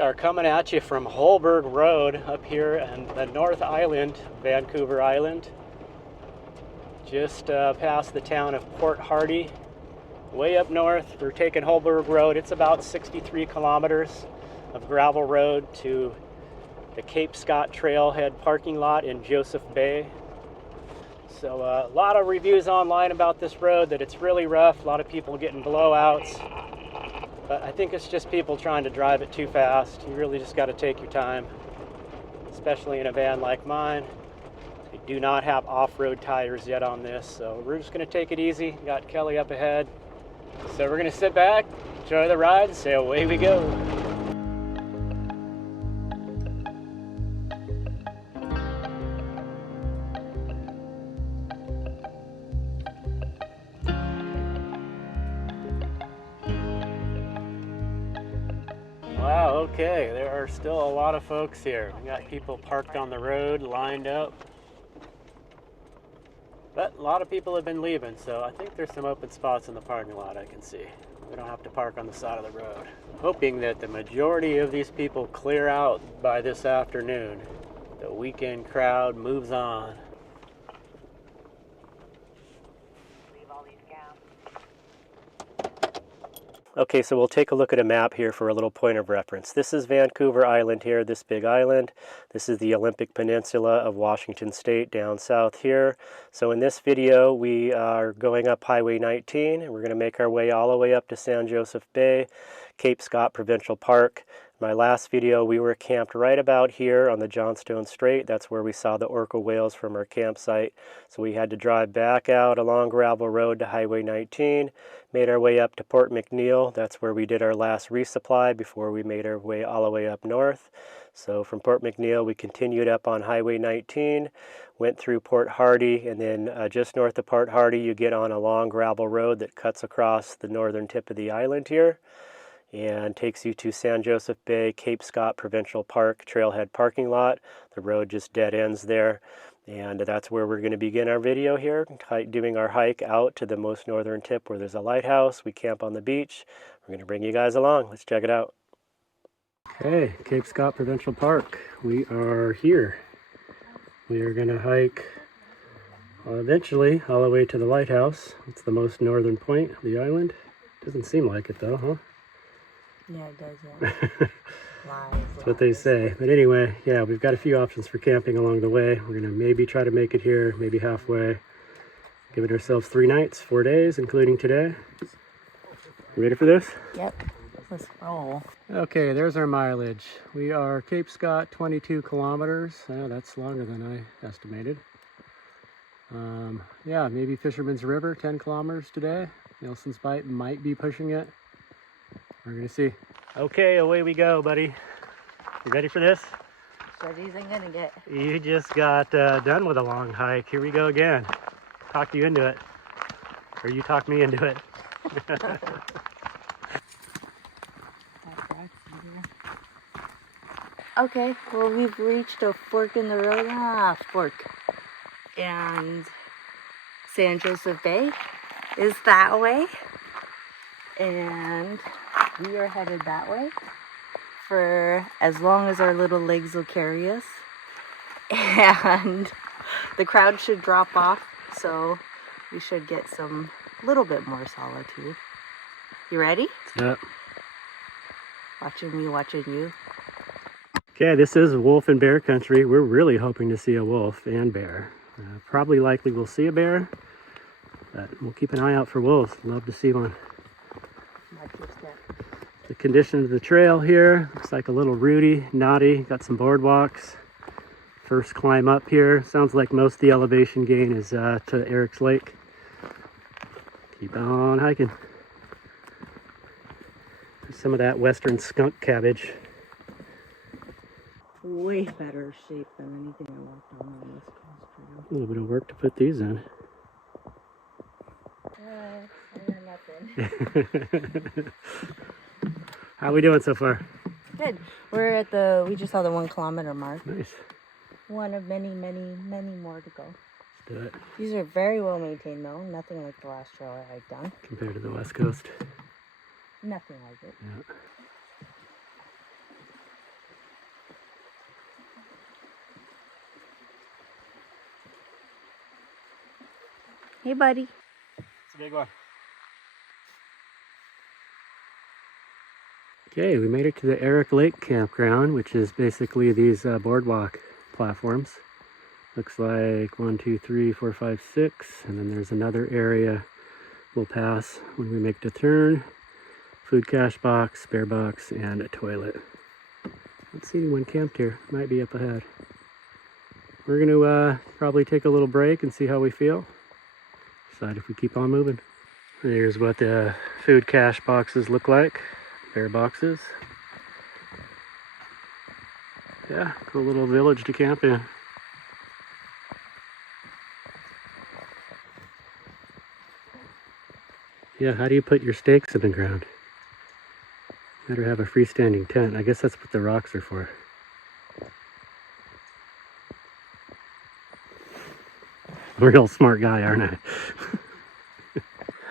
are coming at you from Holberg Road up here in the North Island, Vancouver Island. Just past the town of Port Hardy. Way up north, we're taking Holberg Road. It's about 63 kilometers of gravel road to the Cape Scott Trailhead parking lot in Josef Bay. So a lot of reviews online about this road, that it's really rough, a lot of people getting blowouts. But I think it's just people trying to drive it too fast. You really just got to take your time, especially in a van like mine. We do not have off-road tires yet on this, so we're just going to take it easy. Got Kelly up ahead. So we're going to sit back, enjoy the ride, and say away we go. Wow, okay, there are still a lot of folks here. We got people parked on the road, lined up. But a lot of people have been leaving, so I think there's some open spots in the parking lot I can see. We don't have to park on the side of the road. Hoping that the majority of these people clear out by this afternoon. The weekend crowd moves on. Okay, so we'll take a look at a map here for a little point of reference. This is Vancouver Island here, this big island. This is the Olympic Peninsula of Washington State down south here. So in this video, we are going up Highway 19, and we're going to make our way all the way up to San Josef Bay, Cape Scott Provincial Park. My last video, we were camped right about here on the Johnstone Strait. That's where we saw the orca whales from our campsite. So we had to drive back out along gravel road to Highway 19, made our way up to Port McNeill. That's where we did our last resupply before we made our way all the way up north. So from Port McNeill, we continued up on Highway 19, went through Port Hardy, and then just north of Port Hardy, you get on a long gravel road that cuts across the northern tip of the island here, and takes you to San Josef Bay, Cape Scott Provincial Park Trailhead parking lot. The road just dead ends there, and that's where we're going to begin our video here, doing our hike out to the most northern tip where there's a lighthouse. We camp on the beach. We're going to bring you guys along. Let's check it out. Okay, Cape Scott Provincial Park. We are here. We are going to hike eventually all the way to the lighthouse. It's the most northern point of the island. Doesn't seem like it though, huh? Yeah, it does, yeah. That's what they say. But anyway, yeah, we've got a few options for camping along the way. We're going to maybe try to make it here, maybe halfway. Giving ourselves 3 nights, 4 days, including today. You ready for this? Yep. Let's roll. Okay, there's our mileage. We are Cape Scott, 22 kilometers. That's longer than I estimated. Yeah, maybe Fisherman's River, 10 kilometers today. Nelson's Bight might be pushing it. We're gonna see. Okay, away we go, buddy. You ready for this? Ready's I'm gonna get. You just got done with a long hike. Here we go again. Talked you into it. Or you talked me into it. Okay, well, we've reached a fork in the road. Fork. And San Josef Bay is that way. And we are headed that way for as long as our little legs will carry us. And the crowd should drop off, so we should get some little bit more solitude. You ready? Yep. Watching me, watching you. Okay, this is wolf and bear country. We're really hoping to see a wolf and bear. Probably likely we'll see a bear, but we'll keep an eye out for wolves. Love to see one. Watch your step. The condition of the trail here looks like a little rooty, knotty. Got some boardwalks. First climb up here. Sounds like most of the elevation gain is to Eric's Lake. Keep on hiking. There's some of that western skunk cabbage. Way better shape than anything I walked on this coast trail. A little bit of work to put these in. Nothing. How we doing so far? Good. We're at we just saw the 1 kilometer mark. Nice. One of many, many, many more to go. Let's do it. These are very well maintained though. Nothing like the last trail I hiked on. Compared to the west coast. Nothing like it. Yeah. Hey, buddy. It's a big one. Okay, we made it to the Eric Lake campground, which is basically these boardwalk platforms. Looks like 1, 2, 3, 4, 5, 6, and then there's another area we'll pass when we make the turn. Food cache box, spare box, and a toilet. Don't see anyone camped here. Might be up ahead. We're gonna probably take a little break and see how we feel. Decide if we keep on moving. Here's what the food cache boxes look like. Spare boxes. Yeah, cool little village to camp in. Yeah, how do you put your stakes in the ground? Better have a freestanding tent. I guess that's what the rocks are for. Real smart guy, aren't I?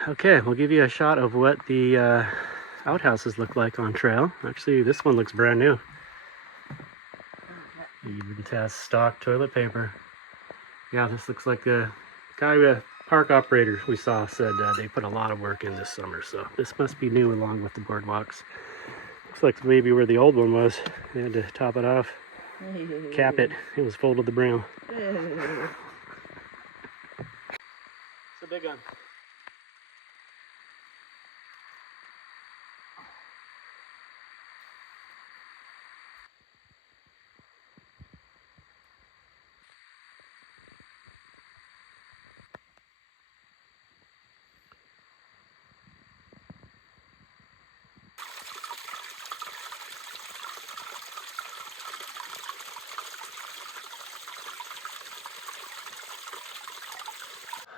Okay, we'll give you a shot of what the outhouses look like on trail. Actually, this one looks brand new. Even has stock toilet paper. Yeah, this looks like the guy, park operator we saw said they put a lot of work in this summer, so this must be new along with the boardwalks. Looks like maybe where the old one was. They had to top it off, cap it. It was full to the brim. It's a big one.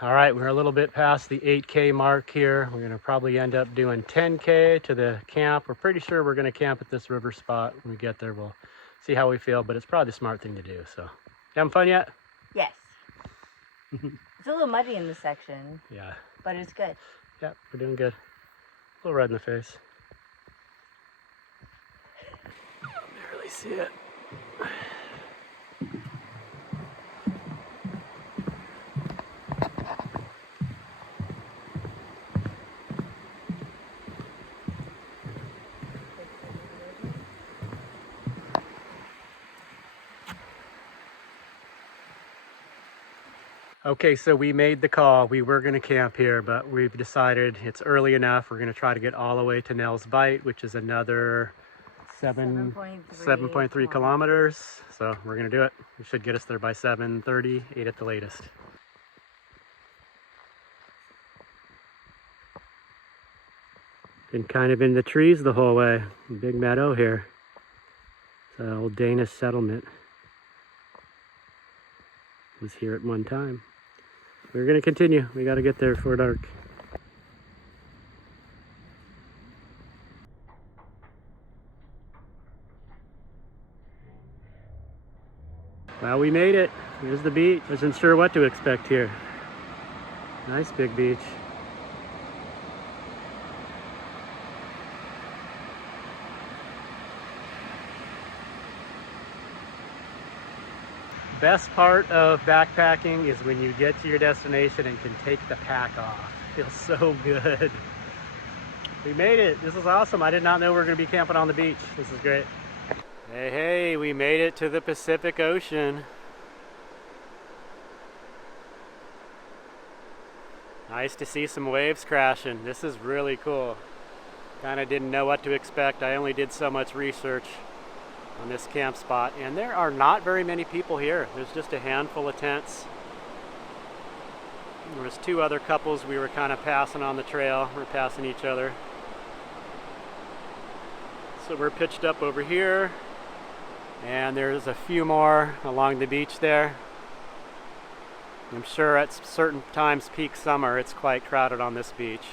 All right, we're a little bit past the 8K mark here. We're gonna probably end up doing 10K to the camp. We're pretty sure we're gonna camp at this river spot. When we get there, we'll see how we feel, but it's probably the smart thing to do, so. You having fun yet? Yes. It's a little muddy in this section. Yeah. But it's good. Yeah, we're doing good. A little red in the face. Barely see it. Okay, so we made the call. We were going to camp here, but we've decided it's early enough. We're going to try to get all the way to Nell's Bight, which is another 7.3 kilometers. So we're going to do it. We should get us there by 7:30, 8 at the latest. Been kind of in the trees the whole way. Big meadow here. It's an old Danish settlement. Was here at one time. We're gonna continue. We gotta get there before dark. Well, we made it. Here's the beach. Wasn't sure what to expect here. Nice big beach. Best part of backpacking is when you get to your destination and can take the pack off. It feels so good. We made it. This is awesome. I did not know we were going to be camping on the beach. This is great. Hey, we made it to the Pacific Ocean. Nice to see some waves crashing. This is really cool. Kind of didn't know what to expect. I only did so much research on this camp spot, and there are not very many people here. There's just a handful of tents. There was 2 other couples we were kind of passing on the trail. We're passing each other. So we're pitched up over here, and there's a few more along the beach there. I'm sure at certain times, peak summer, it's quite crowded on this beach.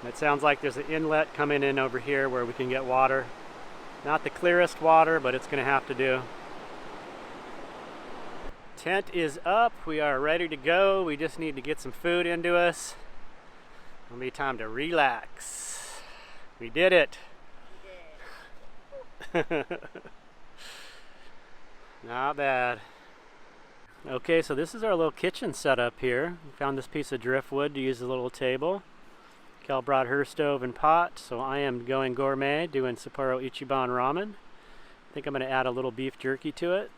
And it sounds like there's an inlet coming in over here where we can get water. Not the clearest water, but it's going to have to do. Tent is up. We are ready to go. We just need to get some food into us. It'll be time to relax. We did it. Not bad. Okay, so this is our little kitchen setup here. We found this piece of driftwood to use as a little table. Cal brought her stove and pot, so I am going gourmet, doing Sapporo Ichiban ramen. I think I'm going to add a little beef jerky to it.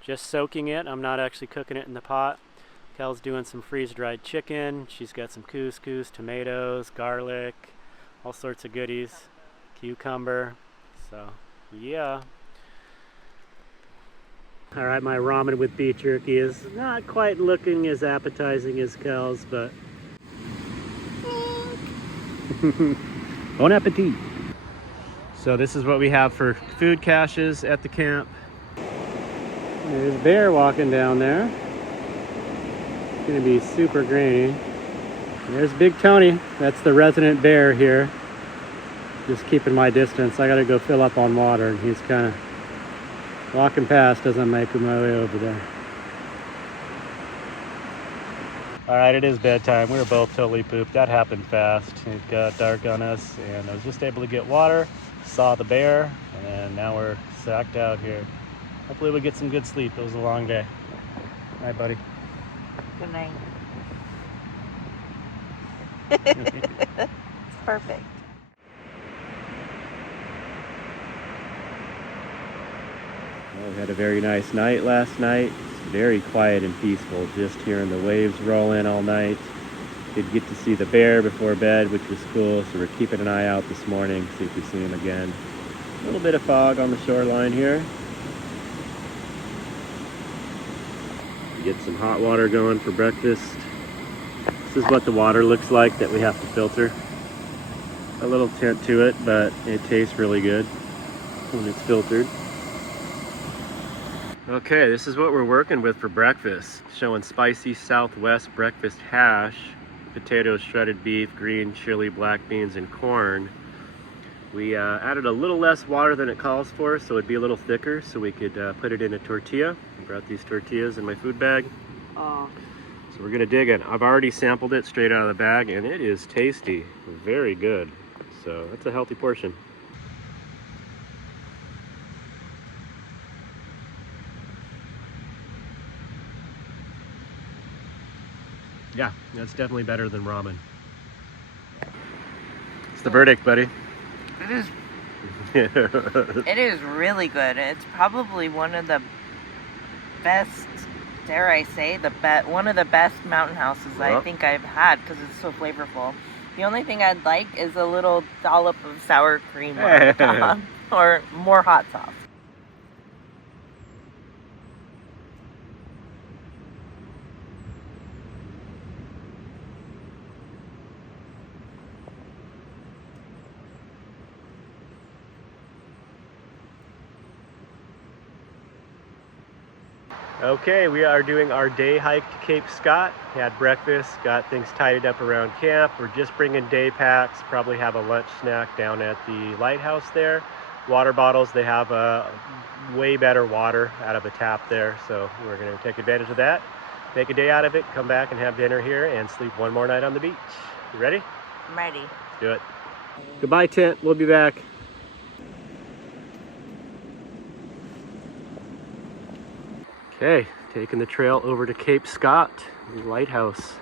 Just soaking it, I'm not actually cooking it in the pot. Cal's doing some freeze-dried chicken. She's got some couscous, tomatoes, garlic, all sorts of goodies, cucumber. So, yeah. All right, my ramen with beef jerky is not quite looking as appetizing as Cal's, but bon appetit. So this is what we have for food caches at the camp. There's a bear walking down there. It's gonna be super grainy. There's Big Tony. That's the resident bear here. Just keeping my distance. I gotta go fill up on water, and he's kind of walking past as I'm making my way over there. All right, it is bedtime. We were both totally pooped. That happened fast. It got dark on us, and I was just able to get water, saw the bear, and now we're sacked out here. Hopefully we get some good sleep. It was a long day. Night, buddy. Good night. It's perfect. Well, we had a very nice night last night. Very quiet and peaceful, just hearing the waves roll in all night. Did get to see the bear before bed, which was cool, so we're keeping an eye out this morning, see if we see him again. A little bit of fog on the shoreline here. Get some hot water going for breakfast. This is what the water looks like that we have to filter. A little tint to it, but it tastes really good when it's filtered. Okay, this is what we're working with for breakfast. Showing spicy Southwest breakfast hash, potatoes, shredded beef, green chili, black beans, and corn. We added a little less water than it calls for, so it'd be a little thicker, so we could put it in a tortilla. I brought these tortillas in my food bag. Oh. So we're gonna dig it. I've already sampled it straight out of the bag, and it is tasty, very good. So that's a healthy portion. Yeah, that's definitely better than ramen. It's the verdict, buddy. It is. It is really good. It's probably one of the best, dare I say, one of the best mountain houses I think I've had, because it's so flavorful. The only thing I'd like is a little dollop of sour cream on the top, or more hot sauce. Okay, we are doing our day hike to Cape Scott. Had breakfast, got things tidied up around camp. We're just bringing day packs, probably have a lunch snack down at the lighthouse there. Water bottles, they have way better water out of a tap there, so we're going to take advantage of that, make a day out of it, come back and have dinner here, and sleep one more night on the beach. You ready? I'm ready. Let's do it. Goodbye, tent. We'll be back. Okay, taking the trail over to Cape Scott, the lighthouse.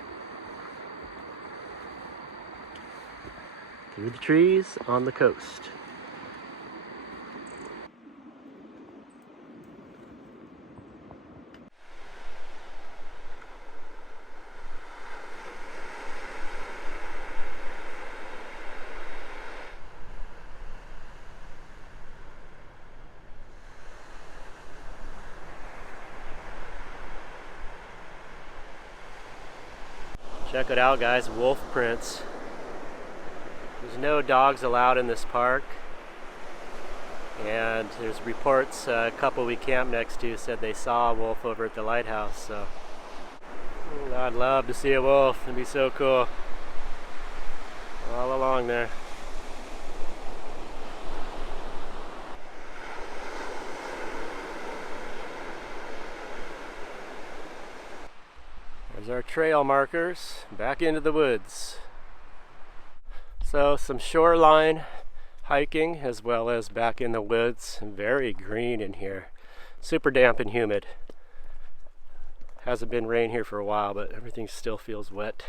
Through the trees on the coast. Check it out, guys, wolf prints. There's no dogs allowed in this park, and there's reports a couple we camped next to said they saw a wolf over at the lighthouse, so I'd love to see a wolf. It'd be so cool. All along there. There's our trail markers back into the woods. So some shoreline hiking as well as back in the woods. Very green in here. Super damp and humid. Hasn't been rain here for a while, but everything still feels wet.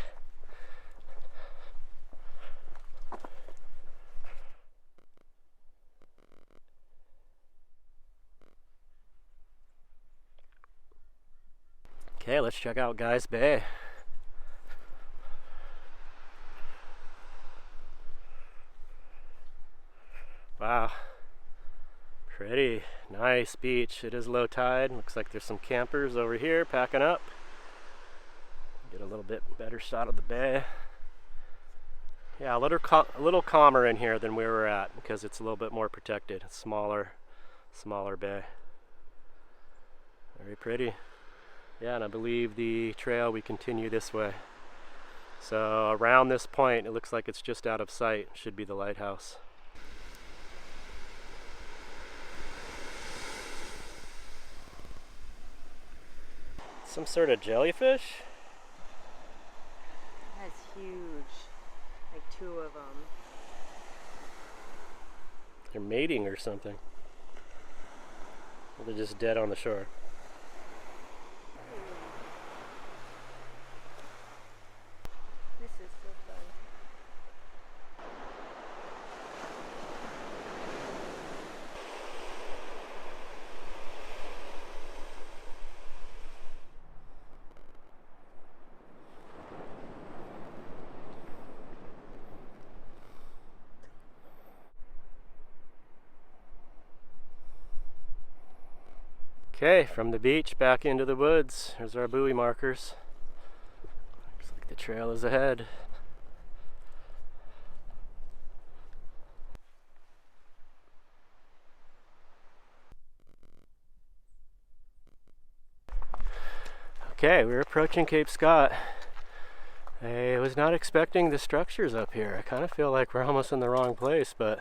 Okay, let's check out Guy's Bay. Wow, pretty nice beach. It is low tide. Looks like there's some campers over here packing up. Get a little bit better shot of the bay. Yeah, a little calmer in here than we were at because it's a little bit more protected. It's smaller bay. Very pretty. Yeah, and I believe the trail, we continue this way. So around this point, it looks like it's just out of sight. Should be the lighthouse. Some sort of jellyfish? That's huge. Like 2 of them. They're mating or something. Or they're just dead on the shore. This is so fun. Okay, from the beach back into the woods. Here's our buoy markers. Looks like the trail is ahead. Okay, we're approaching Cape Scott. I was not expecting the structures up here. I kind of feel like we're almost in the wrong place, but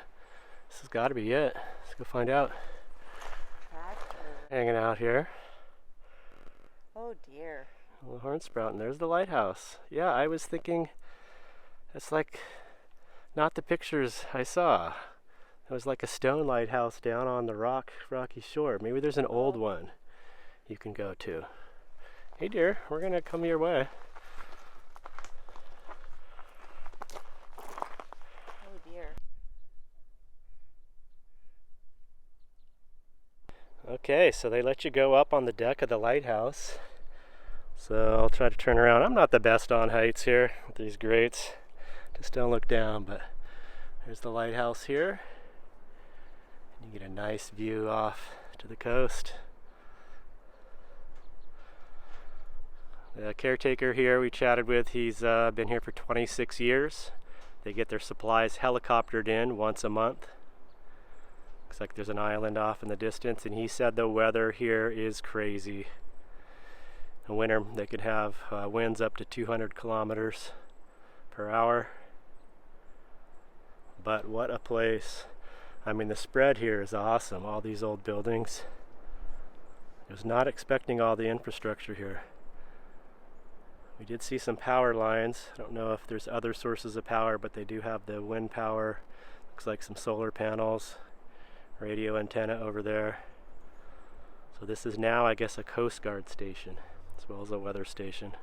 this has got to be it. Let's go find out. Hanging out here. Oh dear. A little horn sprout, and there's the lighthouse. Yeah, I was thinking that's like not the pictures I saw. It was like a stone lighthouse down on the rocky shore. Maybe there's an old one you can go to. Hey dear, we're gonna come your way. Oh dear. Okay, so they let you go up on the deck of the lighthouse. So I'll try to turn around. I'm not the best on heights here with these grates. Just don't look down, but there's the lighthouse here. And you get a nice view off to the coast. The caretaker here we chatted with, he's been here for 26 years. They get their supplies helicoptered in once a month. Looks like there's an island off in the distance, and he said the weather here is crazy. In winter, they could have winds up to 200 kilometers per hour. But what a place. I mean, the spread here is awesome. All these old buildings. I was not expecting all the infrastructure here. We did see some power lines. I don't know if there's other sources of power, but they do have the wind power. Looks like some solar panels. Radio antenna over there. So this is now, I guess, a Coast Guard station as well as a weather station.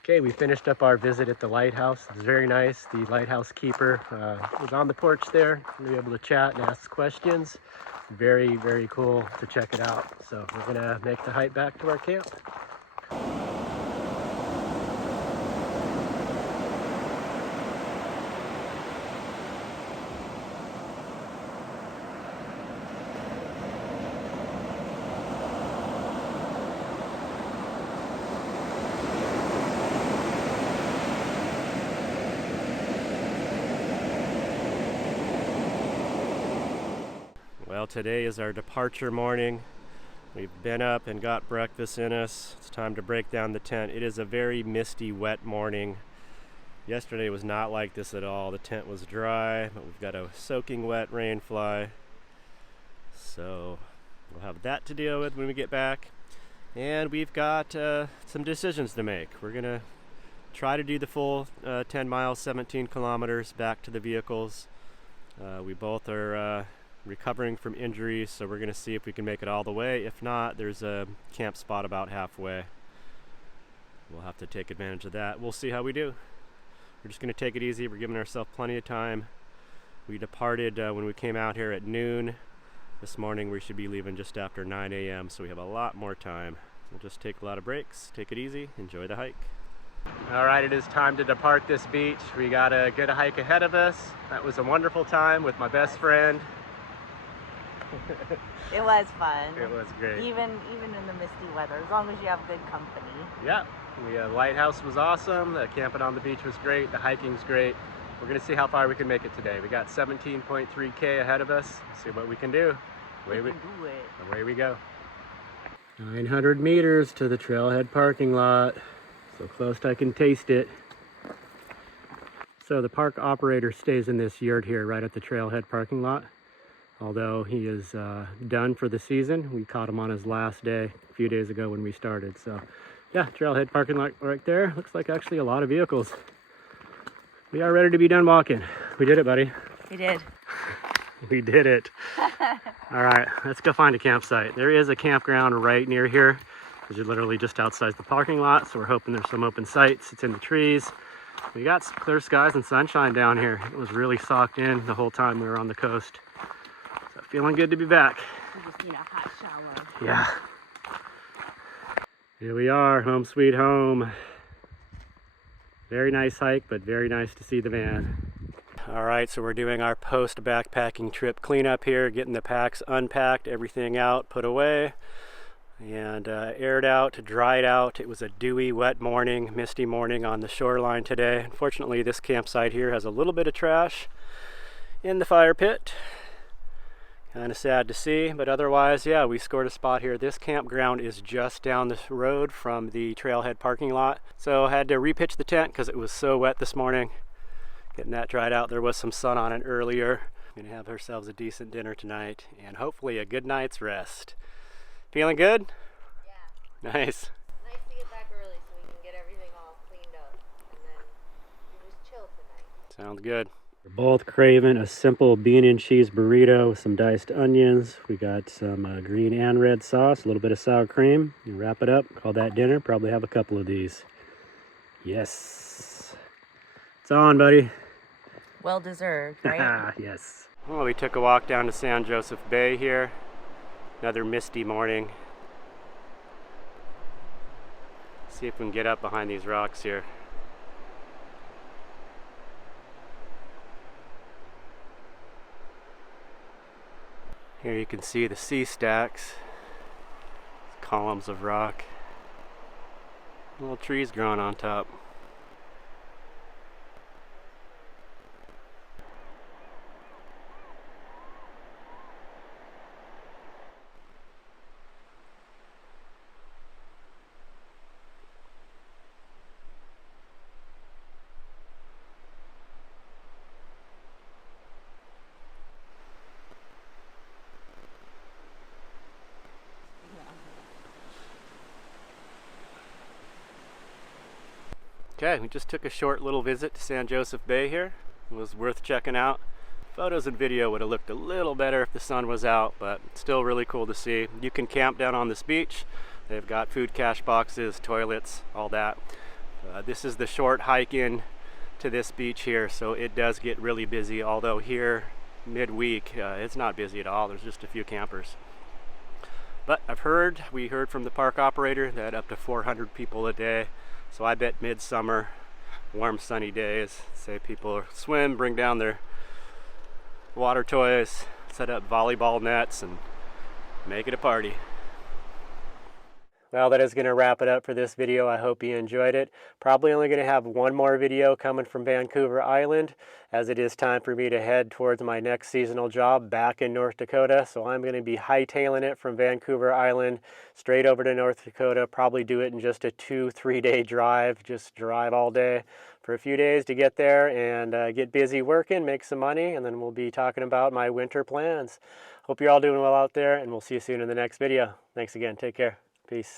Okay, we finished up our visit at the lighthouse. It was very nice. The lighthouse keeper was on the porch there. We were able to chat and ask questions. Very, very cool to check it out. So we're gonna make the hike back to our camp. Well, today is our departure morning. We've been up and got breakfast in us. It's time to break down the tent. It is a very misty, wet morning. Yesterday was not like this at all. The tent was dry, but we've got a soaking wet rain fly. So we'll have that to deal with when we get back. And we've got some decisions to make. We're gonna try to do the full 10 miles, 17 kilometers back to the vehicles. We both are recovering from injuries, so we're going to see if we can make it all the way. If not, there's a camp spot about halfway. We'll have to take advantage of that. We'll see how we do. We're just going to take it easy. We're giving ourselves plenty of time. We departed when we came out here at noon. This morning we should be leaving just after 9 a.m., so we have a lot more time. We'll just take a lot of breaks, take it easy, enjoy the hike. All right, it is time to depart this beach. We got a good hike ahead of us. That was a wonderful time with my best friend. It was fun. It was great. Even in the misty weather, as long as you have good company. Yeah, the lighthouse was awesome. The camping on the beach was great. The hiking's great. We're gonna see how far we can make it today. We got 17.3K ahead of us. See what we can do. We can do it. Away we go. 900 meters to the Trailhead parking lot. So close I can taste it. So the park operator stays in this yurt here right at the Trailhead parking lot. Although he is done for the season. We caught him on his last day a few days ago when we started. So yeah, Trailhead parking lot right there. Looks like actually a lot of vehicles. We are ready to be done walking. We did it, buddy. We did. We did it. All right, let's go find a campsite. There is a campground right near here. You're literally just outside the parking lot, so we're hoping there's some open sites. It's in the trees. We got clear skies and sunshine down here. It was really socked in the whole time we were on the coast. So feeling good to be back. We just need a hot shower. Yeah. Here we are, home sweet home. Very nice hike, but very nice to see the van. All right, so we're doing our post backpacking trip cleanup here, getting the packs unpacked, everything out, put away, and aired out, dried out. It was a dewy, wet morning, misty morning on the shoreline today. Unfortunately, this campsite here has a little bit of trash in the fire pit. Kind of sad to see, but otherwise, yeah, we scored a spot here. This campground is just down the road from the Trailhead parking lot. So I had to repitch the tent because it was so wet this morning. Getting that dried out. There was some sun on it earlier. Gonna have ourselves a decent dinner tonight and hopefully a good night's rest. Feeling good? Yeah. Nice. Nice to get back early so we can get everything all cleaned up. And then we just chill tonight. Sounds good. We're both craving a simple bean and cheese burrito with some diced onions. We got some green and red sauce, a little bit of sour cream. You wrap it up, call that dinner. Probably have a couple of these. Yes. It's on, buddy. Well deserved, right? Yes. Well, we took a walk down to San Josef Bay here. Another misty morning. See if we can get up behind these rocks here. Here you can see the sea stacks, columns of rock, little trees growing on top. Okay, we just took a short little visit to San Josef Bay here. It was worth checking out. Photos and video would have looked a little better if the sun was out, but still really cool to see. You can camp down on this beach. They've got food cache boxes, toilets, all that. This is the short hike in to this beach here, so it does get really busy, although here midweek it's not busy at all. There's just a few campers. But we heard from the park operator that up to 400 people a day. So I bet midsummer, warm sunny days, say people swim, bring down their water toys, set up volleyball nets, and make it a party. Well, that is going to wrap it up for this video. I hope you enjoyed it. Probably only going to have one more video coming from Vancouver Island, as it is time for me to head towards my next seasonal job back in North Dakota. So I'm going to be hightailing it from Vancouver Island straight over to North Dakota. Probably do it in just a 2-3 day drive. Just drive all day for a few days to get there and get busy working, make some money, and then we'll be talking about my winter plans. Hope you're all doing well out there, and we'll see you soon in the next video. Thanks again. Take care. Peace.